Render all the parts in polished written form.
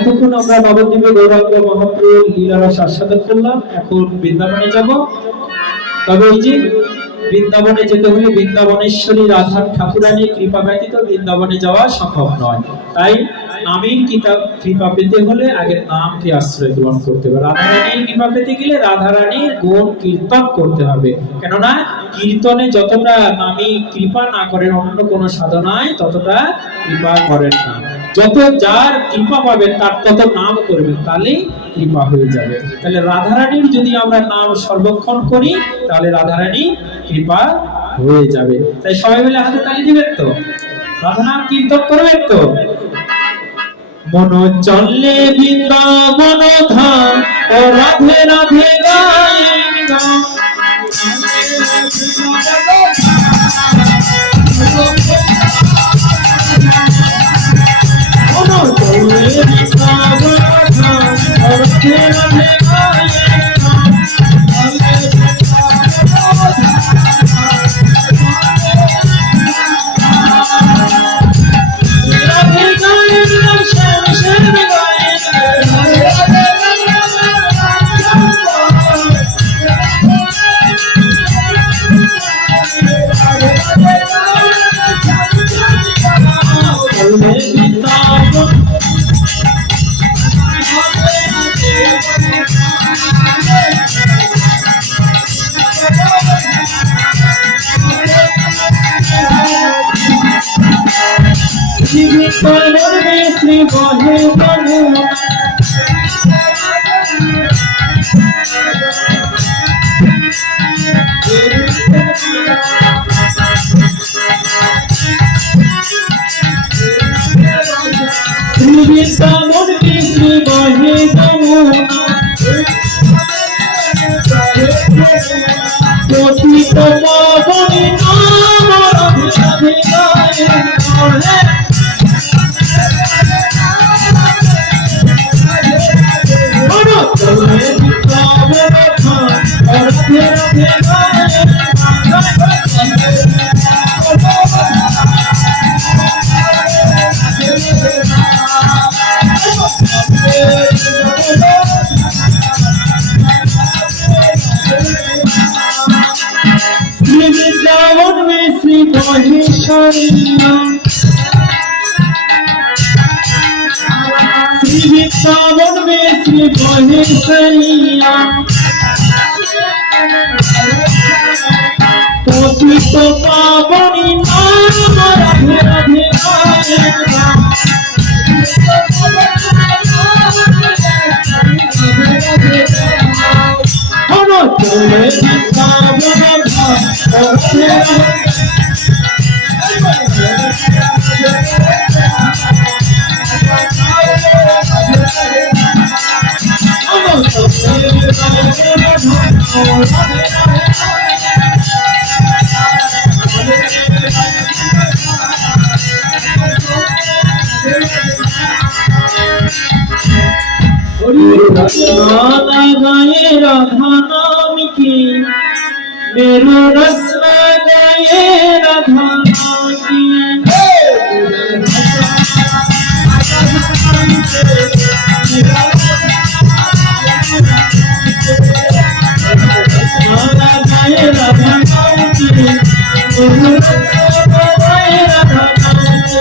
এতক্ষণ আমরা নবদ্বীপে গৌরাঙ্গ মহাপ্রভুর লীলার আস্বাদন করলাম। এখন বৃন্দাবনে যাব। তবে এই যে বৃন্দাবনে যেতে হলে বৃন্দাবনেশ্বরী রাধার ঠাকুরানীর কৃপা ব্যতীত বৃন্দাবনে যাওয়া সম্ভব নয়। তাই নামের কৃপা পেতে হলে আগে নামকে আশ্রয় গ্রহণ করতে হবে। রাধারানীর কৃপা পেতে গেলে রাধারানীর গুণ কীর্তন করতে হবে। কেননা কীর্তনে যতটা নামী কৃপা না করেন অন্য কোনো সাধনায় ততটা কৃপা করেন না। যত যার কৃপা পাবেন তার তত নাম করবেন, তাহলেই কৃপা হয়ে যাবে। তাহলে রাধারানীর যদি আমরা নাম সর্বক্ষণ করি তাহলে রাধারানী কৃপা হয়ে যাবে। তাই সবাই মিলে হাতে তালি দিবেন তো, রাধা নাম কীর্তন করবেন তো। মন চলে বৃন্দাবন ধাম ও রাধে রাধে গায়েন গান। মন চলে বৃন্দাবন ধাম ও রাধে রাধে গায়েন গান। শ্রী বহে যমুনা শ্রী বৃন্দাবনে শ্রী বহে যমুনা পতিত পাবনী নাম রাধে রাধে গায়েন গান। वृंदावन में श्री महेश्वरिया श्री वृंदावन में श्री महेश्वरिया पतित पावनी नाम राधे राधे गायन गान। चले वृंदावन धाम राधे राधे राधा गाये राधा नाम की मेरो रसना गाये राधा नाम की। राधा गाये राधा नाम की मेरो रसना गाये राधा नाम की।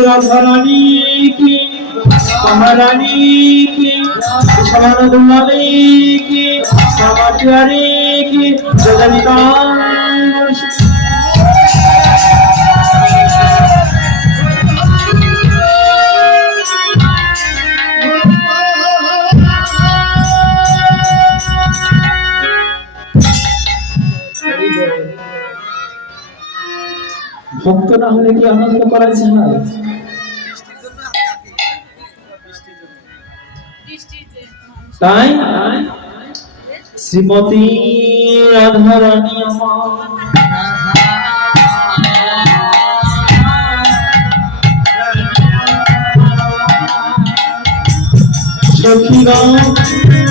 राधा रानी की महारानी की समान दुलारी की प्यारी की ভক্ত না হলে কি আনন্দ করা যায়? তাই শ্রীমতী রাধা রানী আমার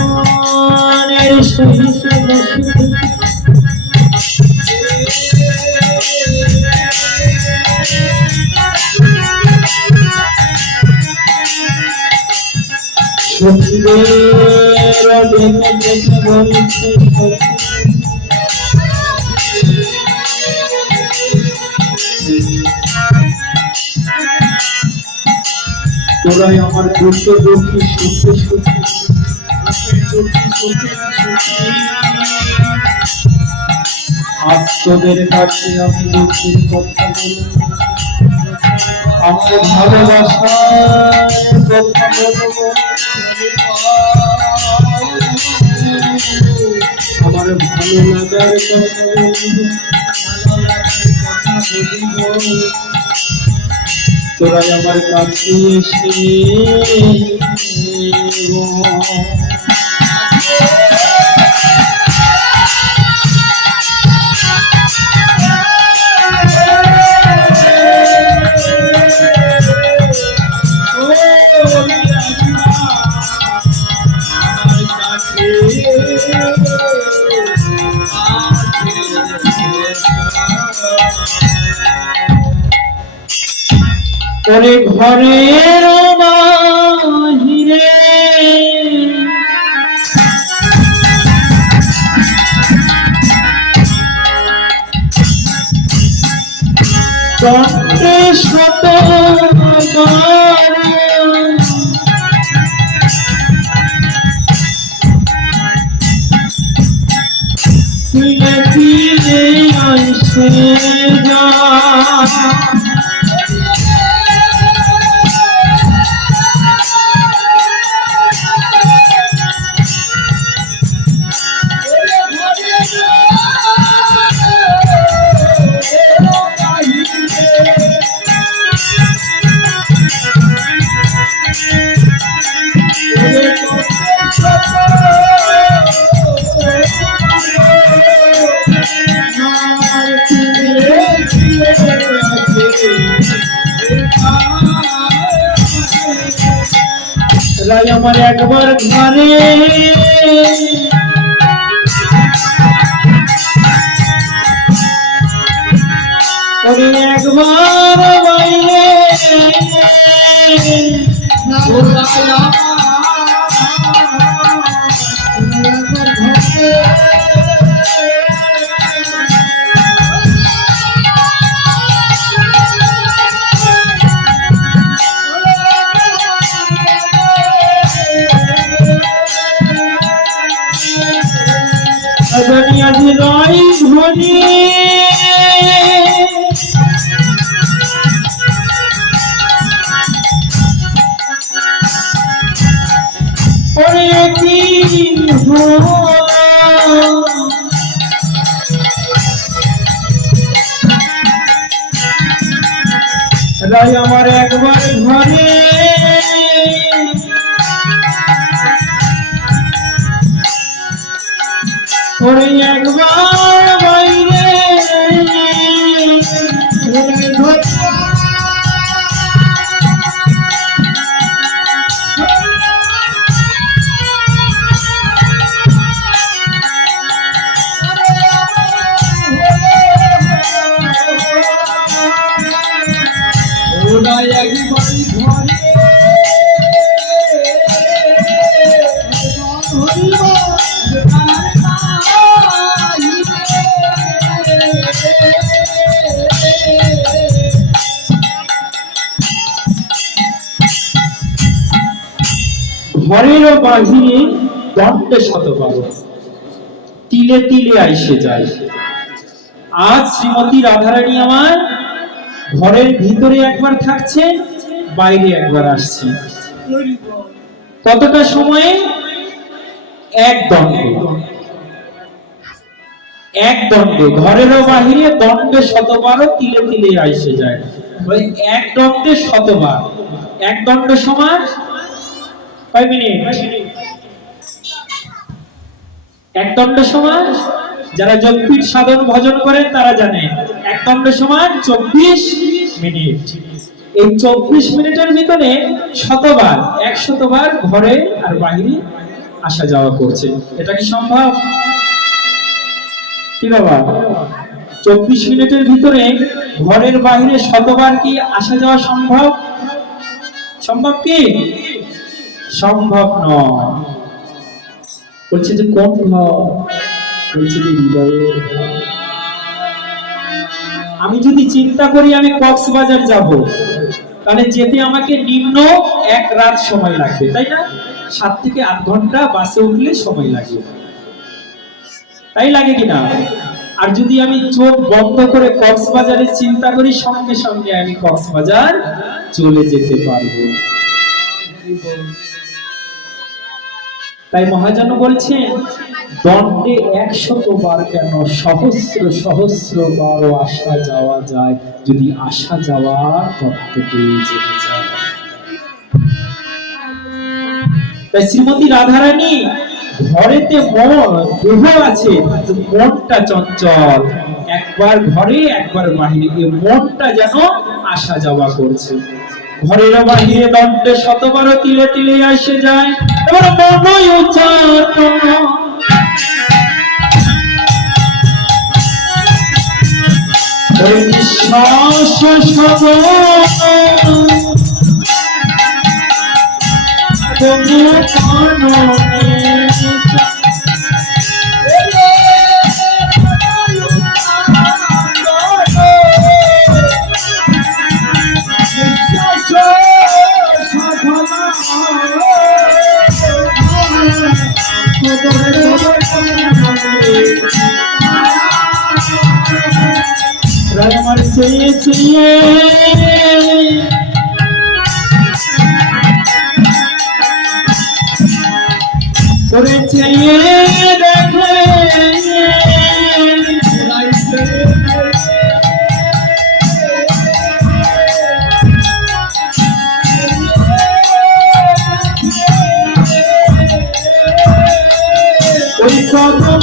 সখীগণের সহিত তোরাই আমার দুঃখ দুঃখী সুখে সুখী আজ তোদের কাছে আমি দুঃখের কথা বলি, আমার ভালোবাসার কথা বলবো, আমার ভালো লাগার কথা বলবো, তোরাই আমার কাছে এসে ওরে ঘরের বাহিরে চন্দ্রে শত আইসে যা রাই আমার একবার ঘরে একবার বাইরে রাই আমার একবার ঘরে ওরে একবার বাইরে ঘরেরও বাহিরে দণ্ডে শতবার তিলে তিলে আইসে যায়। আজ শ্রীমতী রাধারানী আমার ঘরের ভিতরে একবার থাকছে, বাইরে একবার আসছে। কতটা সময়ে? এক দণ্ডে। এক দণ্ডে ঘরেরও বাহিরে দণ্ডে শতবার তিলে তিলে আইসে যায়। ওই এক দণ্ডে শতবার। এক দণ্ড সমান কয় মিনিট? এক দণ্ড সমান, যারা যোগপীঠ সাধন ভজন করেন তারা জানে এক দণ্ড সমান 24 মিনিট। এই 24 মিনিটের ভিতরে শতবার 100 বার ঘরে আর বাইরে আসা যাওয়া করছে। এটা কি সম্ভব? কি বাবা, 24 মিনিটের ভিতরে ঘরের বাইরে শতবার কি আসা যাওয়া সম্ভব? সম্ভব কি? সম্ভব নয়। বলছে যে কোন ঘর? বলছে যে হৃদয়ে। আমি যদি চিন্তা করি আমি কক্সবাজার যাব, তাহলে যেতে আমাকে নিম্ন 1 রাত সময় লাগবে, তাই না? 7 থেকে 8 ঘন্টা বাসে উঠলে সময় লাগে, তাই লাগে কিনা? আর যদি আমি চোখ বন্ধ করে কক্সবাজারের চিন্তা করি, সঙ্গে সঙ্গে আমি কক্সবাজার চলে যেতে পারবো। তাই মহাজন বলছেন দণ্ডে 100 বার কেন, সহস্র সহস্র বার আসা যাওয়া যায়, যদি আসা যাওয়ার তত্ত্বটি জেনে যায়। তাই শ্রীমতী রাধারানী ঘরেতে দেহ আছে, মনটা চঞ্চল, একবার ঘরে একবার বাহিরে, এই মনটা যেন আসা যাওয়া করছে। ঘরের বাহিরে দণ্ডে শতবার তিলে তিলে আসে যায়। এবার মনই উচ্চারণ করেছে ওই কদম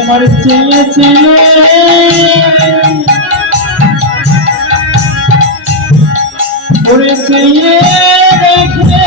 আমার চেয়েছে ওরে চেয়ে দেখে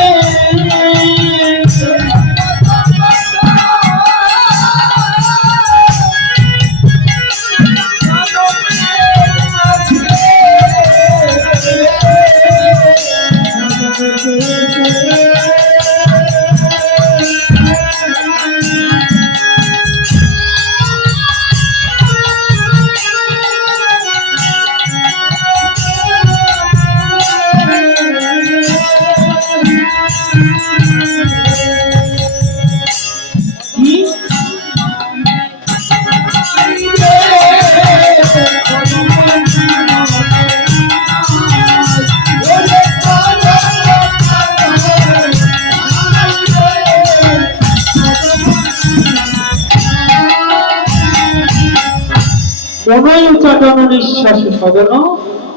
কোনই উচ্চাটন নিঃশ্বাস সদন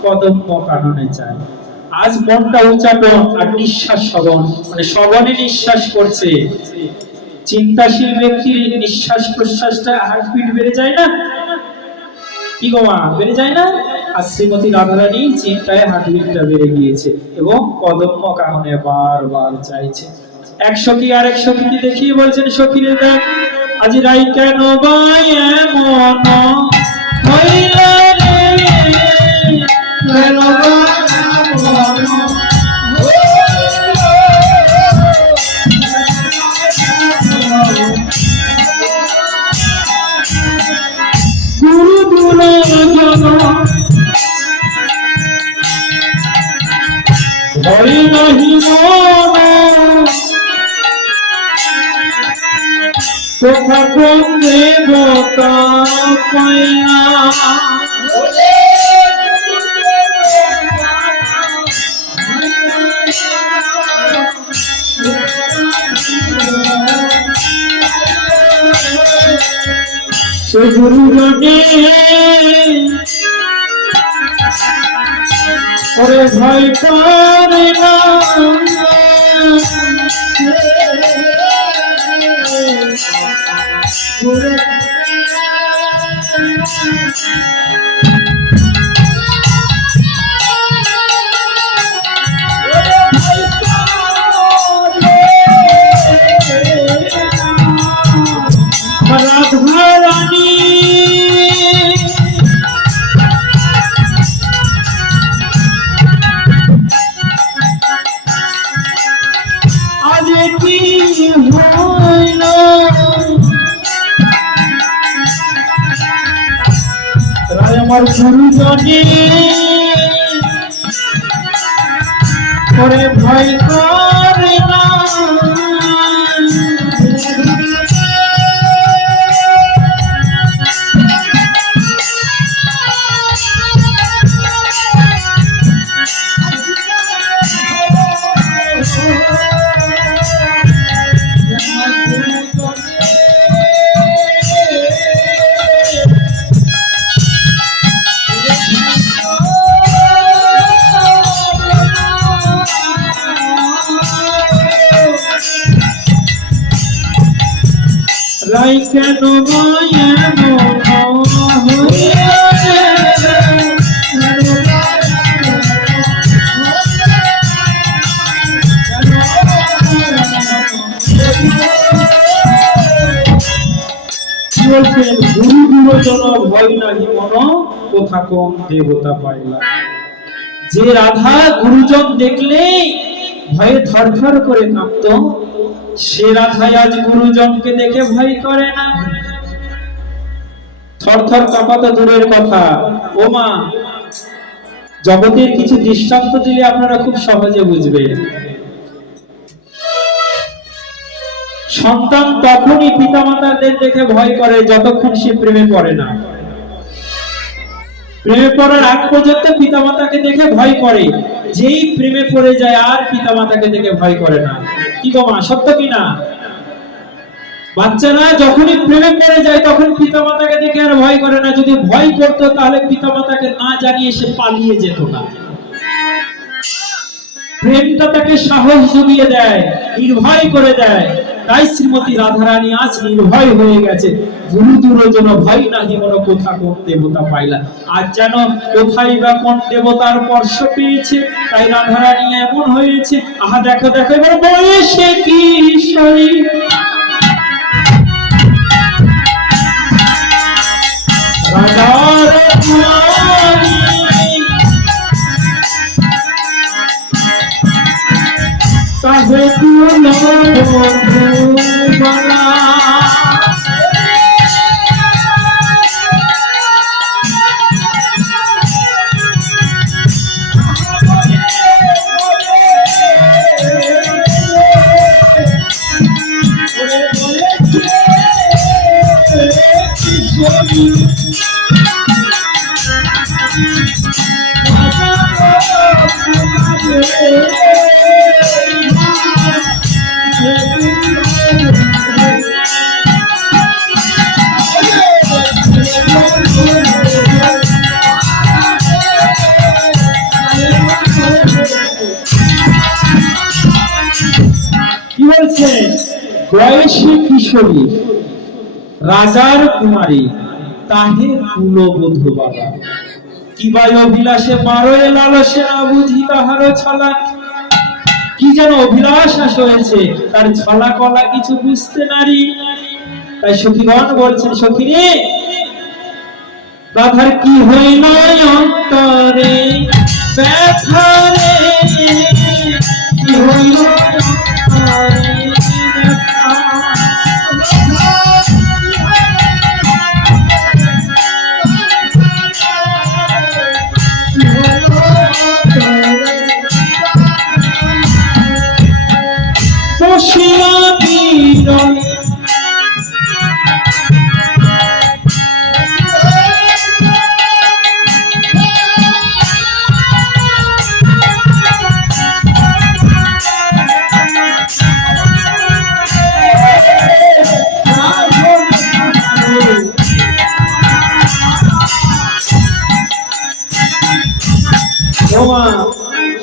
কদম্ব কাননে চায়। আজ মনটা উচ্চাটন আর নিঃশ্বাস সবন, মানে সবনে নিঃশ্বাস করছে। চিন্তাশীল ব্যক্তির নিঃশ্বাস প্রশ্বাসটা হার্টবিট বেড়ে যায় না? কি গো মা, বেড়ে যায় না? আর শ্রীমতী রাধারানী চিন্তায় হার্টবিটটা বেড়ে গিয়েছে এবং কদম্ব কাননে বারবার চাইছে। এক সখী আর এক সখীকে দেখিয়ে বলছেন, সখীরে দেখ আজ রাই কেন বা এমন হইলা রে, কেন বা গুরু দুরাজন ভয় নাহি মন, কোথা কোন দেবতা পাইনা সে গুরুজনে ওরে ভয় করে না, রাধারানী আজ কি হইল, রায় আমার গুরুজনে করে ভয় করে না, রাই কেন মায়া বলছেন, গুরু গুরুজন ভয় নাহি মন, কোথা কোন দেবতা পাইলা। যে রাধা গুরুজন দেখলেই ভয়ে থরথর করে কাঁপত, সে রাধা আজ গুরুজনকে দেখে ভয় করে না। থরথর কাঁপা তো দূরের কথা, ও মা জগতের কিছু দৃষ্টান্ত দিলে আপনারা খুব সহজে বুঝবেন। সন্তান তখনই পিতামাতাদের দেখে ভয় করে যতক্ষণ সে প্রেমে পড়ে না। প্রেমে পড়ার আগ পর্যন্ত পিতামাতাকে দেখে ভয় করে, যেই প্রেমে পড়ে যায় আর পিতামাতাকে দেখে ভয় করে না। কি গো মা, সত্য কি না? বাচ্চারা যখনই প্রেমে পড়ে যায় তখন পিতামাতাকে দেখে আর ভয় করে না। যদি ভয় করতো তাহলে পিতামাতাকে না জানিয়ে সে পালিয়ে যেত না। প্রেমটা তাকে সাহস জুগিয়ে দেয়, নির্ভয় করে দেয়। তাই শ্রীমতী রাধারানী আজ নির্ভয় হয়ে গেছে। গুরুদূর যেন ভয় নাহি মন কোথা কোন দেবতা পাইলা। আজ যেন কোথায় বা কোন দেবতার স্পর্শ পেয়েছে, তাই রাধারানী এমন হয়েছে। আহা দেখো দেখো, এবার বয়সে কিশোরী রাজার কুমারী, তাহে কুল বধূবরা। কি বলছে? বয়সী কিশোরী রাজার কুমারী, তাহে কুলবধূ বাবা। কি বাই অভিলাষে পারয়ে লালসে না বুঝি তাহার ছলা। কি যেন অভিলাষ হয়েছে, তার ছলা কলা কিছু বুঝতে নারী। তাই সখীগণ বলছেন, সখীরে রাধার কি হইল অন্তরে ব্যথা রে, কি হইল অন্তরে ব্যথা। বসিয়া বিরলে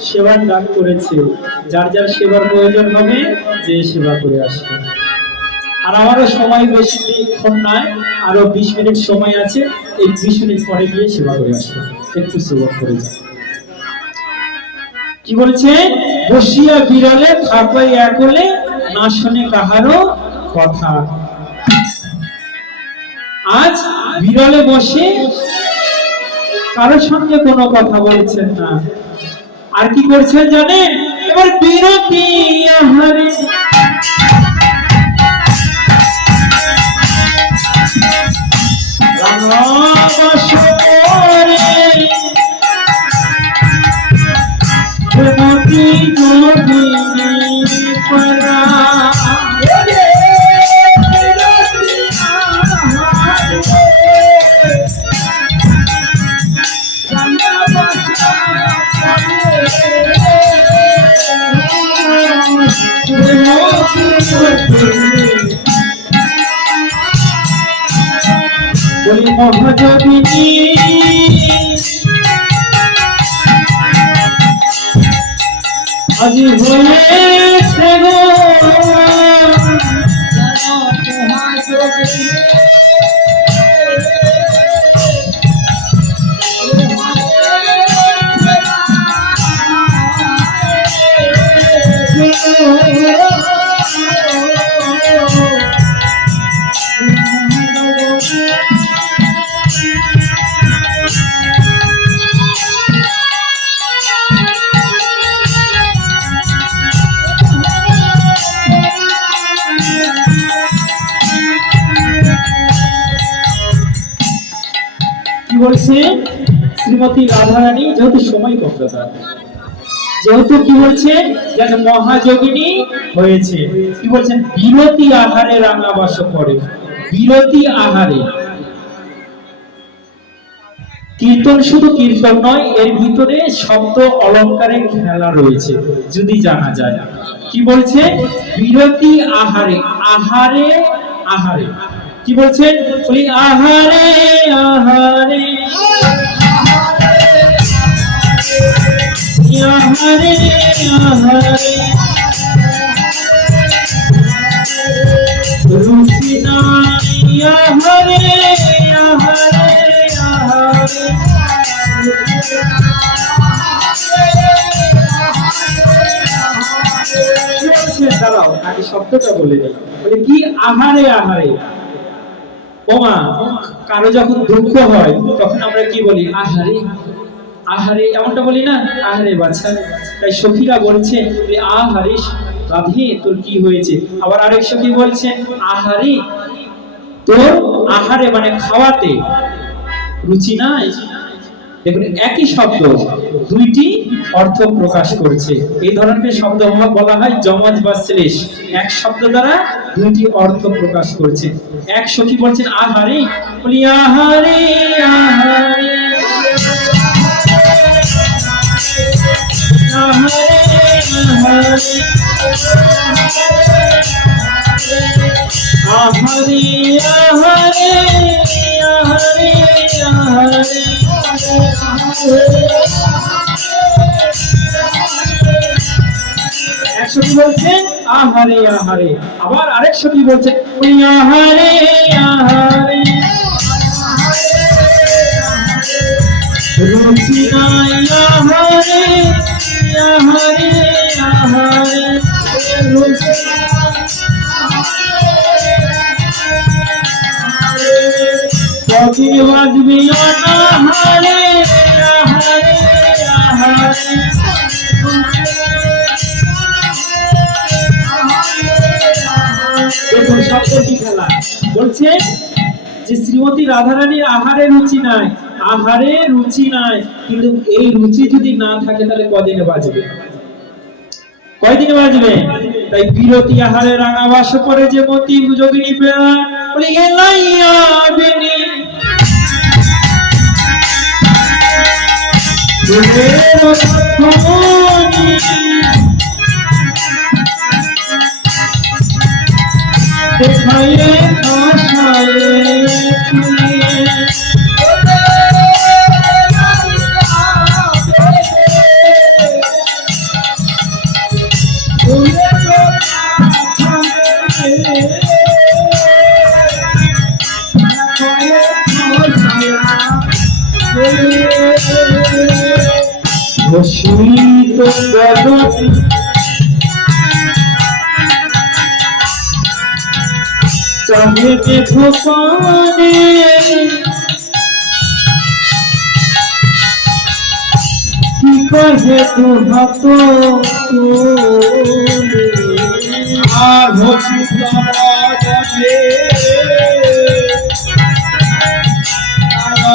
সেবার ডাক করেছে, যার যার সেবার প্রয়োজন হবে যে সেবা করে আসবে। আর আমারও সময় বেশিক্ষণ নয়, আরো 20 মিনিট সময় আছে। এই 20 মিনিট পরে গিয়ে সেবা করে আসবে, একটু সেবা করে যাবে। কি বলছে? বসিয়া বিরলে থাকই একলে, না শুনে কাহারো কথা। আজ বিরলে বসে কারোর সঙ্গে কোনো কথা বলছেন না। আর কি করছেন জানেন? এবার বিরতি আহারে প্রেমতি যোগিনী পরা। বলি মহাযোগিনী আজি হয়েছে গো বলছে শ্রীমতী রাধারানী, যেহেতু সময় কম দাদা, যেহেতু কি বলছে যেন মহাযোগিনী হয়েছে, কি বলছেন? বিরতি আহারে রাঙাবাস করে। বিরতি আহারে কীর্তন শুধু কীর্তন নয়, এর ভিতরে শব্দ অলঙ্কারের খেলা রয়েছে যদি জানা যায়। কি বলছে? বিরতি আহারে, আহারে আহারে। কি বলছেন? বলি আহারে আহারে আহারে আহারে দাঁড়াও, আগে শব্দটা বলে নেই। বলে কি আহারে আহারে। ওমা, কারো যখন দুঃখ হয় তখন আমরা কি বলি? আহারে আহারে, এমনটা বলি না? আহারে বাছা। তাই সখীরা বলছে যে আহারে রাধে তোর কি হয়েছে। আবার আরেক সখী বলছে আহারে তোর, আহারে মানে খাওয়াতে রুচি নাই। দেখুন একই শব্দ দুইটি অর্থ প্রকাশ করছে। এই ধরনের শব্দ বলা হয় যমজ বা শ্লেষ। এক শব্দ দ্বারা দুইটি অর্থ প্রকাশ করছে। এক সখী বলছেন আহারে, বলি আহারে আহারে আহারে আহারে আহারে আহারে আহারে। এক সখী বলছে আহারে আহারে, আবার আরেক সখী বলছে ওই আহারে আহারে রুচি নাই আহারে আহারে আহারে রুচি কদিন বাজবি অনাহারে আহারে আহারে। দেখুন শব্দ কি খেলা। বলছে যে শ্রীমতী রাধারানীর আহারে রুচি নাই, আহারে রুচি নাই, কিন্তু এই রুচি যদি না থাকে তাহলে কদিনে বাজবে? কয়দিনে বাজবে? তাই বিরতি আহারে রাঙাবাস করে যে মতি যোগিনী প্রেরণা বলি এলাইয়া বেনি দেখাইয়ে ঘোষিত জগৎ চাহে ভোপানে কি কহে দুহাত আর ঘোষিত জগতে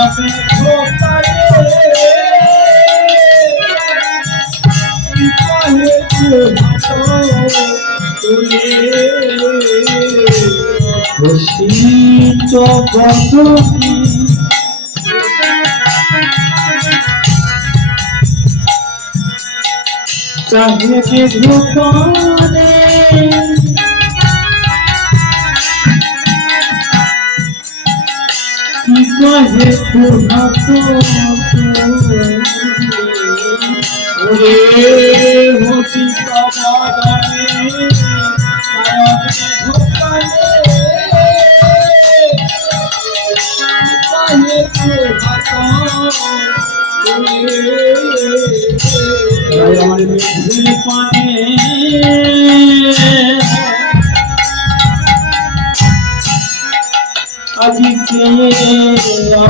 আমি ভোপানে ঘোষিত গতি চাহে গোপনে কি কহে তুহাত ওরে ঘোষিত বদনে আমার মেঘের পানে আজি চেয়ে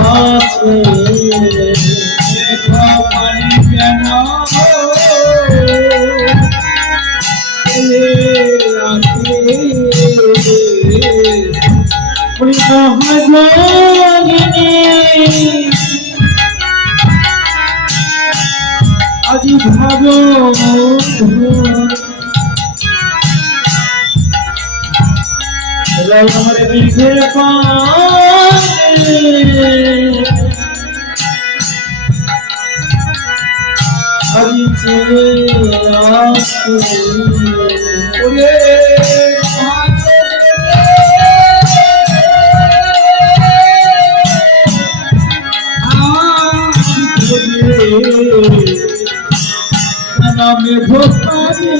আছে পানি কেন আজি ভাবো আমার মেঘের পানে আজি চেয়ে আছে নামে ভোপানে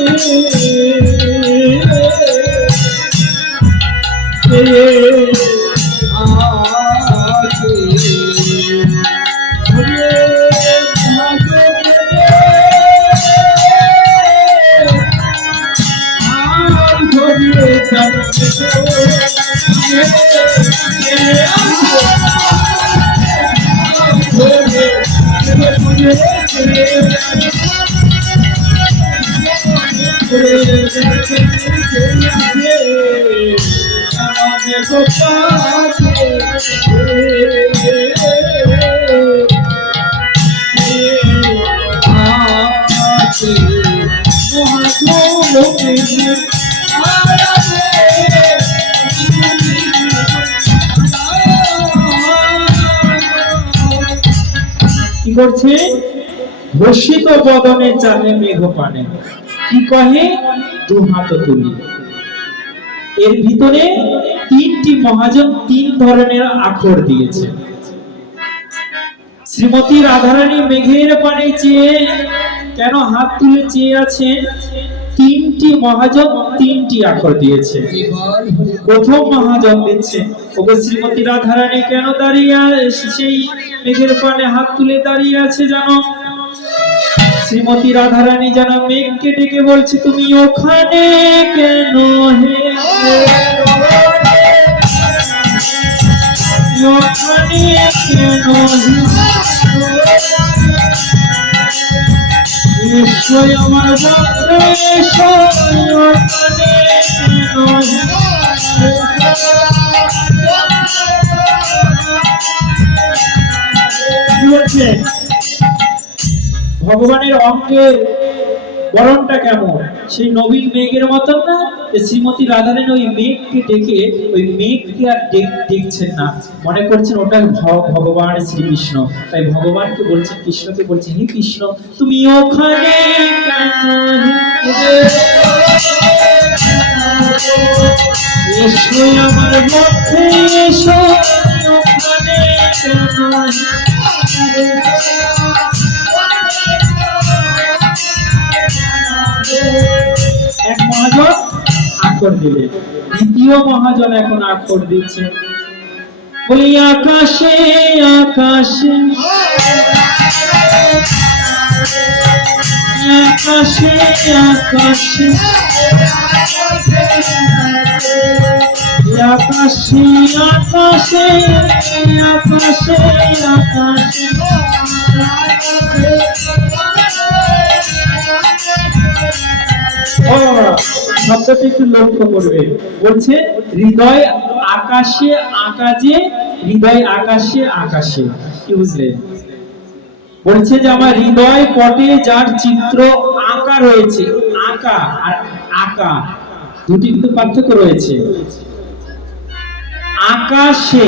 কি করছে? বসিত বদনে চাহে মেঘ পানে, কি কহে? দু হাত তুলি। এর ভিতরে তিনটি মহাজন তিন ধরনের আখর দিয়েছে। শ্রীমতী রাধারানী মেঘের পানে চেয়ে কেন হাত তুলে চেয়ে আছেন? তিনটি মহাজন তিনটি আখর দিয়েছে। প্রথম মহাজন দিচ্ছে, ওগো শ্রীমতী রাধারানী কেন দাঁড়িয়ে সেই মেঘের পানে হাত তুলে দাঁড়িয়ে আছে জানো? শ্রীমতী রাধারানী যেন মেঘকে ডেকে বলছে, তুমি ওখানে কেন হে? ওখানে কেন হে? এসো আমার বন্ধু এসো, ওখানে কেন হে? কি বলছে? ভগবানের অঙ্গের বরণটা কেমন? সেই নবীন মেঘের মতন না? শ্রীমতী রাধারানী ওই মেঘকে ডেকে ওই মেঘকে আর দেখছেন না, মনে করছেন ওটা ভগবান শ্রীকৃষ্ণ। তাই ভগবানকে বলছেন, কৃষ্ণকে বলছেন, হে কৃষ্ণ তুমি ওখানে এসো আমার পক্ষে এসো, ওখানে কেন? এক মহাজন আখর দিলে, দ্বিতীয় মহাজন এখন আখর দিচ্ছে, বলি আকাশে আকাশে আকাশে আকাশে আকাশে আকাশে আকাশে আকাশে। শব্দটি একটু লক্ষ্য করবে, বলছে হৃদয় আকাশে আকাশে, হৃদয় আকাশে আকাশে। কি বুঝলে? বলছে যে আমার হৃদয় পটে যার চিত্র আঁকা রয়েছে, আঁকা আর আঁকা দুটি কিন্তু পার্থক্য রয়েছে। আকাশে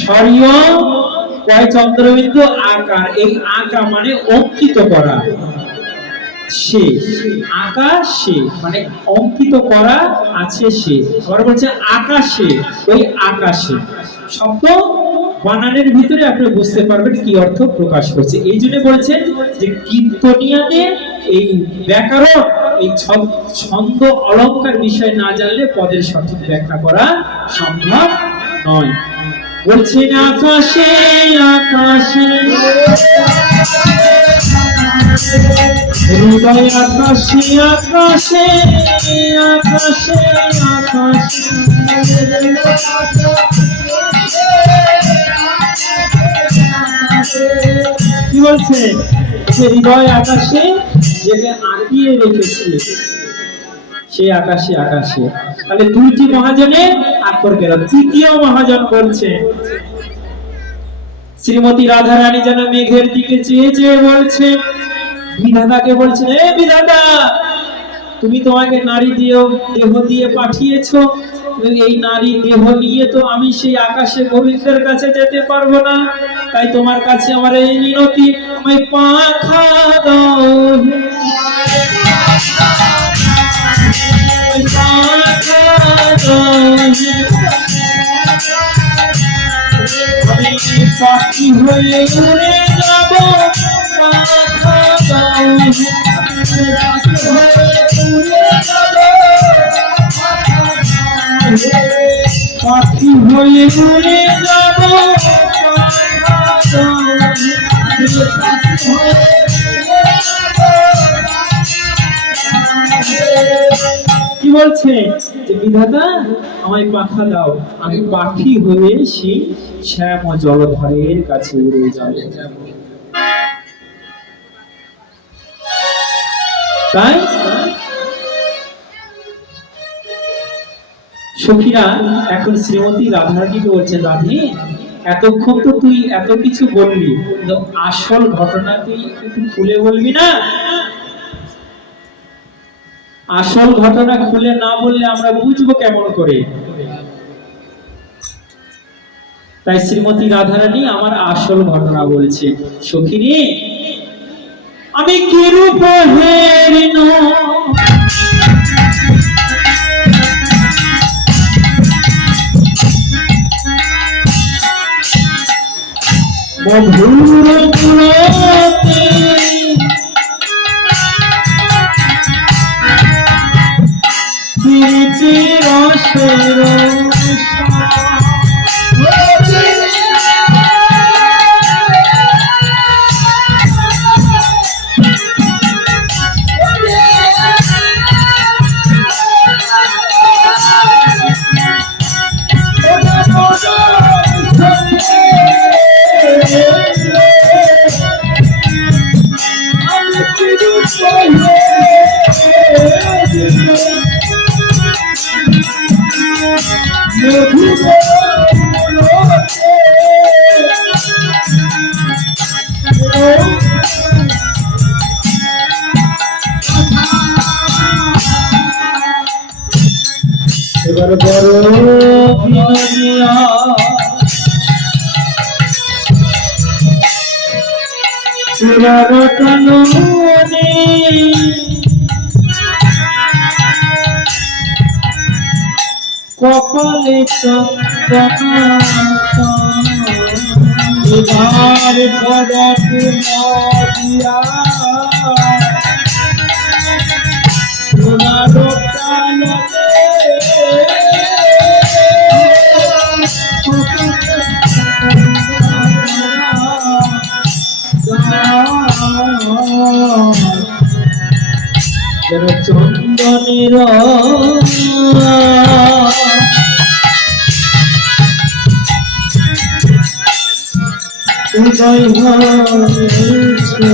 স্বরীয় কয় চন্দ্রবিন্দু আকার, এই আঁকা মানে অঙ্কিত করা, সে আকাশে মানে অঙ্কিত করা আছে সে। আবার বলছে আকাশে, ওই আকাশে। শব্দ বানানের ভিতরে আপনি বুঝতে পারবেন কি অর্থ প্রকাশ করছে। এই জন্য বলছেন যে কীর্তনিয়াদের এই ব্যাকরণ, এই ছন্দ অলংকার বিষয় না জানলে পদের সঠিক ব্যাখ্যা করা সম্ভব নয়। বলছেন আকাশে আকাশে হৃদয় আকাশে আকাশে আকাশে আকাশে। কি বলছে? যে হৃদয় আকাশে যেটা আঁকিয়ে রেখেছে সেই আকাশে আকাশে। তাহলে দুইটি মহাজনের আক্ষর গেল। তৃতীয় মহাজন বলছে, শ্রীমতী রাধারানী যেন মেঘের দিকে চেয়ে চেয়ে বলছে, বিধাতাকে বলছেন, এ বিধাতা তুমি তোমাকে নারী দেহ দিয়ে পাঠিয়েছো, এই নারী দেহ নিয়ে তো আমি সেই আকাশে গোবিন্দের কাছে যেতে পারবো না, তাই তোমার কাছে আমার এই মিনতি, আমায় পাখা দাও, আমি পাখি হয়ে উড়ে যাব, পাখা দাও, পাখি হয়ে উড়ে যাব, কি বলছে যে বিধাতা আমায় পাখা দাও, আমি পাখি হয়ে সেই শ্যাম জলধরের কাছে উড়ে যাব। তাই সখীরা এখন শ্রীমতী রাধারানীকে বলছে, রাধে এতক্ষণ তো তুই এত কিছু বললি, আসল ঘটনা তুই একটু খুলে বলবি না? আসল ঘটনা খুলে না বললে আমরা বুঝবো কেমন করে? তাই শ্রীমতী রাধারানী আমার আসল ঘটনা বলছে। সখীরে, আমি কি রূপ হেরিন মধুর পুরতে প্রীতি রসের এবার বড় বিনয়া এবার কাননে কপালে চন্দন এবার ভরা দিয়া সোনার কাননে যেন চন্দনের উদয় হয়েছে।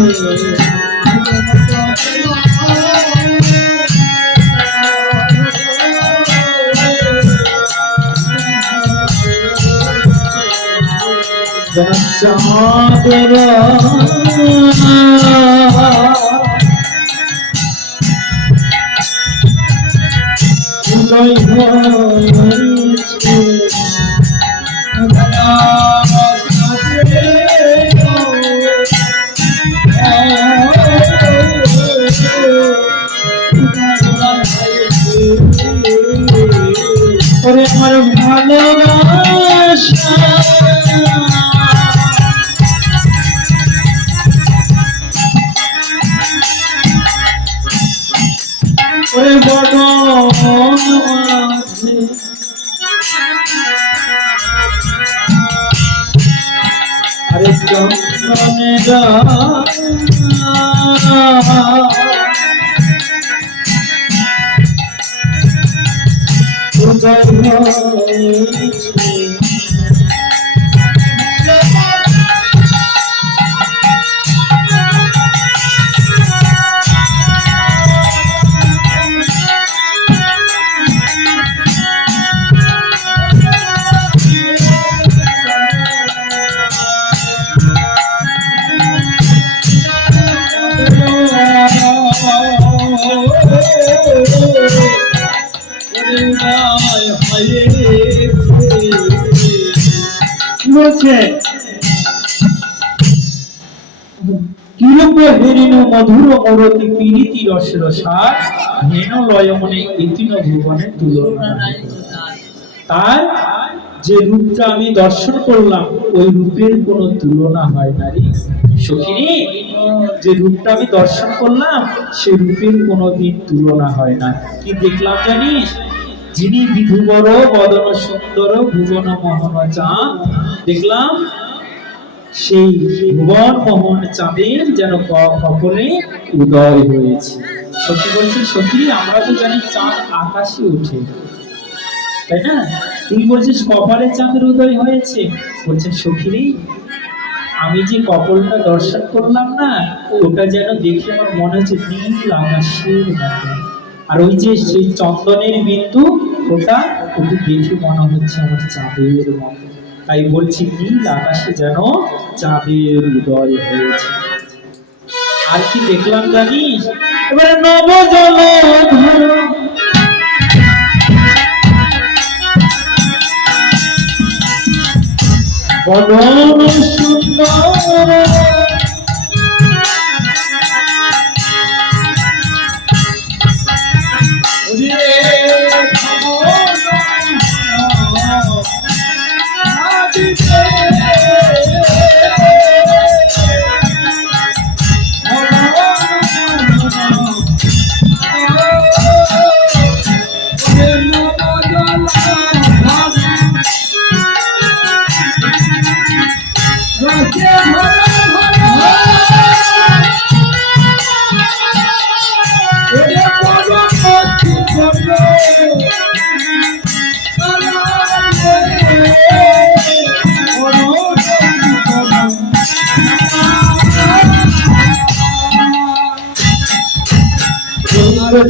যেন চাঁদের উদয় হয়েছে। ওরে আমার ভালোবাসা ওরে বড় মাঝে আরে চন্দনেরা উদয় হয়েছে। বলছে কিরূপে হেরিন মধুর মরতি পীড়িতি রসের সার হেন লয়মনে এতিন ভুবনের তুলনা। তার যে রূপটা আমি দর্শন করলাম ওই রূপের কোনো তুলনা হয় না রে সখিনী। যে রূপটা আমি দর্শন করলাম সে রূপের কোনোদিন তুলনা হয় না। কি দেখলাম জানিস? যিনি বিধুবর বদন সুন্দর ভুবন মোহন চাঁদ, দেখলাম সেই ভুবন মোহন চাঁদের যেন কপালে উদয় হয়েছে। সখী বলছে, সখী আমরা তো জানি চাঁদ আকাশে ওঠে, তাই না? তুই বলছিস কপালে চাঁদের উদয় হয়েছে। বলছে সখী আমি যে কপালটা দর্শন করলাম না, ওটা যেন দেখে আমার মনে হচ্ছে নীল আকাশের মতো। আর ওই যে সেই চন্দনের বিন্দু, ওটা দেখে মনে হচ্ছে আমার চাঁদের মতো। তাই বলছি নীল আকাশে যেন চাঁদের উদয় হয়েছে। আর কি দেখলাম জানিস? এবারে নব জল বদন সুন্দর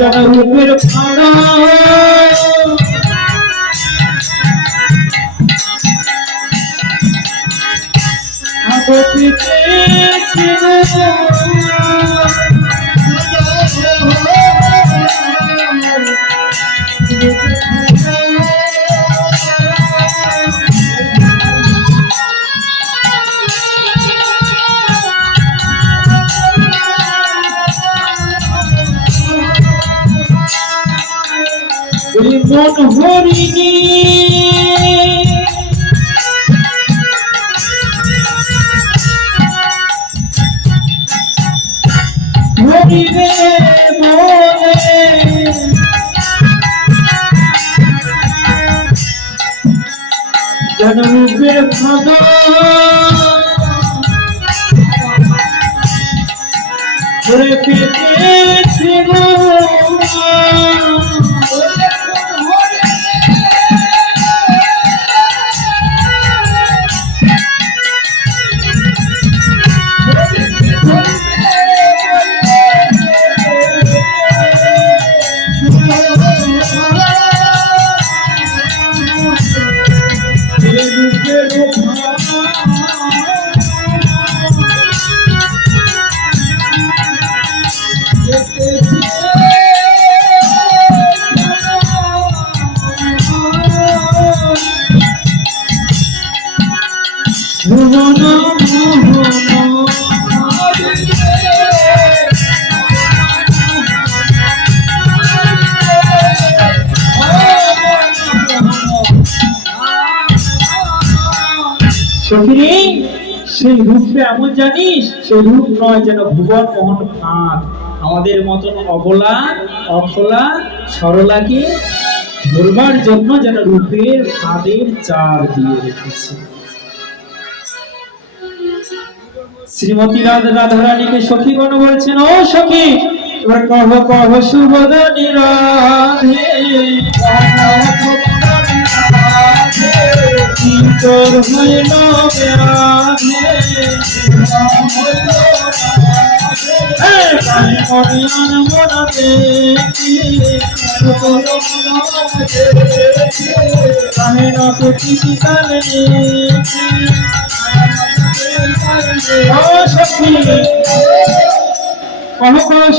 যেন রূপের ফাড়া মন হরিণী হরিণে মনে যেন রূপের ফাঁদা ধরে পেতেছে গো সখী সেই রূপে এমন জানিস, সেই রূপ নয় যেন ভুবন মোহন ফাঁদ। আমাদের মতন অবলা অখলা সরলাকে ধরবার জন্য যেন রূপের ফাঁদের চার দিয়ে রেখেছে। শ্রীমতী রাধারানীকে সখীগণ বলছেন, ও সখী এবার কহ কহ সুবদনী রাধে তোর হইল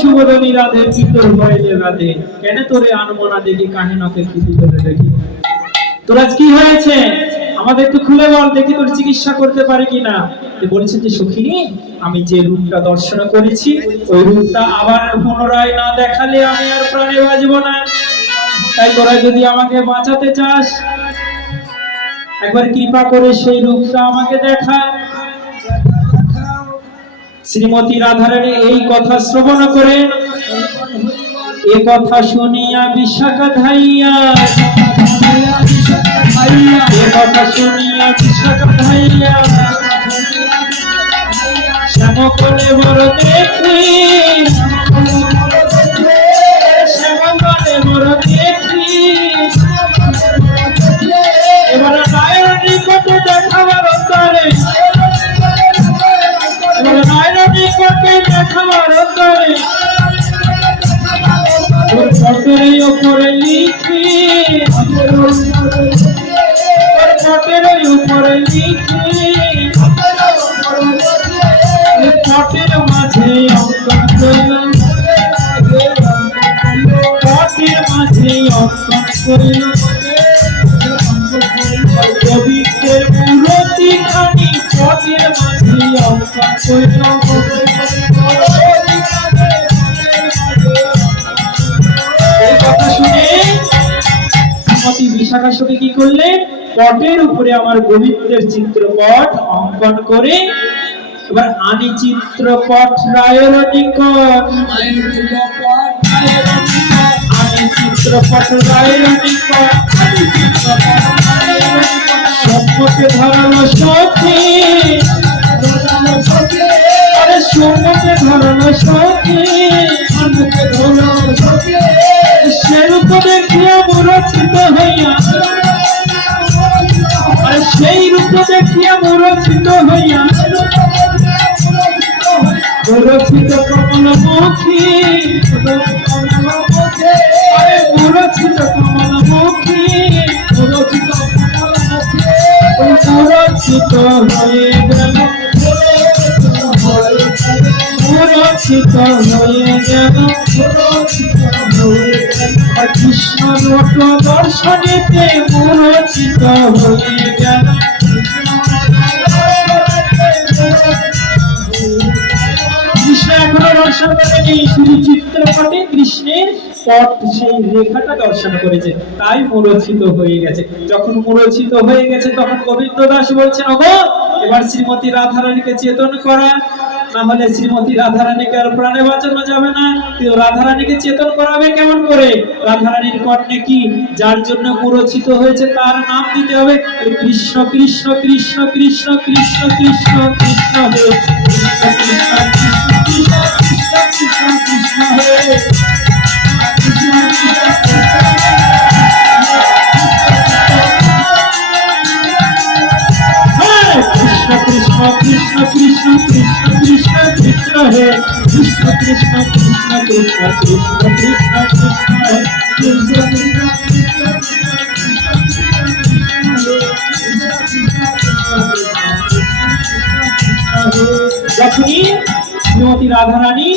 সুবদনী রাধে কি তোর হইলে রাধে, কেন তোরে আনমনা দেখি কাহিনকে খিদি করে দেখি। তোর আজ কি হয়েছে আমাদের একটু খুলে বল, দেখি তোর চিকিৎসা করতে পারি কিনা। বলেছেন যে সখিনী আমি যে রূপটা দর্শন করেছি ওই রূপটা আবার পুনরায় না দেখালে আমি আর প্রাণে বাঁচব না। তাই তোরা যদি আমাকে বাঁচাতে চাস একবার কৃপা করে সেই রূপটা আমাকে দেখা। শ্রীমতী রাধারানী এই কথা শ্রবণ করে এ কথা শুনিয়া বিশাখা ধাইয়া এ কথা শুনিয়া বিশাখা ধাইয়া শ্যাম করে বড় দেখি পটের উপরে লিখে পটের উপরে লিখে পটের মাঝে অঙ্কন করলাম পটের মাঝে অঙ্কন করলাম কবিত্বের মূরতি খানি পটের মাঝে অঙ্কন করলাম। এই কথা শুনে শ্রীমতী বিশাখা সখী কি করলেন, পটের উপরে আমার গোবিন্দের চিত্রপট অঙ্কন করে এবার আনি চিত্রপট রায়ের নিকট আনি চিত্রপট রায়ের নিকট সম্মুখে ধরালো সখী আরে সম্মুখে ধরালো সখী সেরূপ দেখিয়া মূর্ছিত হইয়া আরে সেই রূপ দেখিয়া মূর্ছিত হইয়া মূর্ছিত কমলমুখী আরে মূর্ছিত কমলমুখী মূর্ছিত হয়ে গেল মূর্ছিত হয়ে গেল কৃষ্ণ লোক দর্শনেতে মূর্ছিত হয়ে গেল। কৃষ্ণ এখনো দর্শন করেনি, শুধু চিত্রপটে কৃষ্ণের পট সেই রেখাটা দর্শন করেছে, তাই মূর্ছিত হয়ে গেছে। যখন মূর্ছিত হয়ে গেছে তখন গোবিন্দ দাস বলছেন, ওগো এবার শ্রীমতী রাধারানীকে চেতন করা, না হলে শ্রীমতী রাধারানীকে আর প্রাণে বাঁচানো যাবে না। কিন্তু রাধারানীকে চেতন করাবে কেমন করে? রাধারানীর কর্ণে কি যার জন্য মূর্ছিত হয়েছে তার নাম দিতে হবে, কৃষ্ণ কৃষ্ণ কৃষ্ণ কৃষ্ণ কৃষ্ণ কৃষ্ণ কৃষ্ণ হে কৃষ্ণ কৃষ্ণ কৃষ্ণ কৃষ্ণ কৃষ্ণ হে কৃষ্ণ কৃষ্ণ কৃষ্ণ কৃষ্ণ কৃষ্ণ কৃষ্ণ হে কৃষ্ণ কৃষ্ণ কৃষ্ণ কৃষ্ণ কৃষ্ণ কৃষ্ণ কৃষ্ণ হে কৃষ্ণ কৃষ্ণ যখনই শ্রীমতী রাধারানী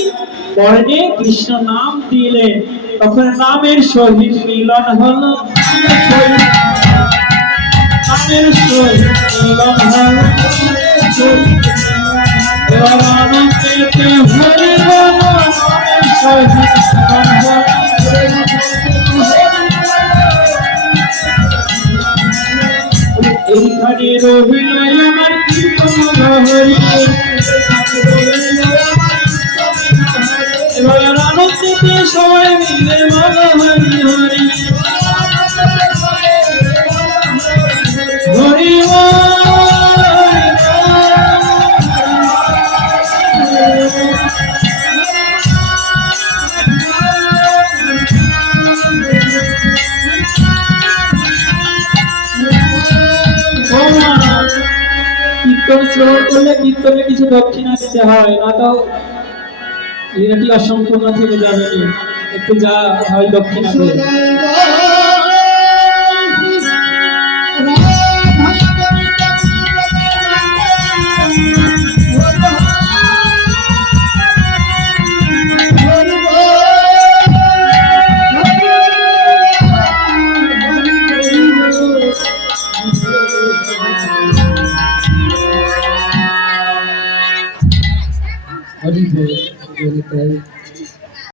পরনে কৃষ্ণ নাম দিলেন তখন নামের সহিত মিলন হলো, নামের সহিত মিলন হলো। এবার আনন্দেতে হরি বল নামের সহিত মিলন হলো। এইখানে রহিল আমার কীর্তন হরি, এবার আনন্দেতে সবাই মিলে বল হরি হরি হরি কীর্তন শ্রবণ করলে কীর্তনে কিছু দক্ষিণা দিতে হয়, না তো লীলাটি অসম্পূর্ণ থেকে যাবে, একটু যা হয় দক্ষিণা দেবে।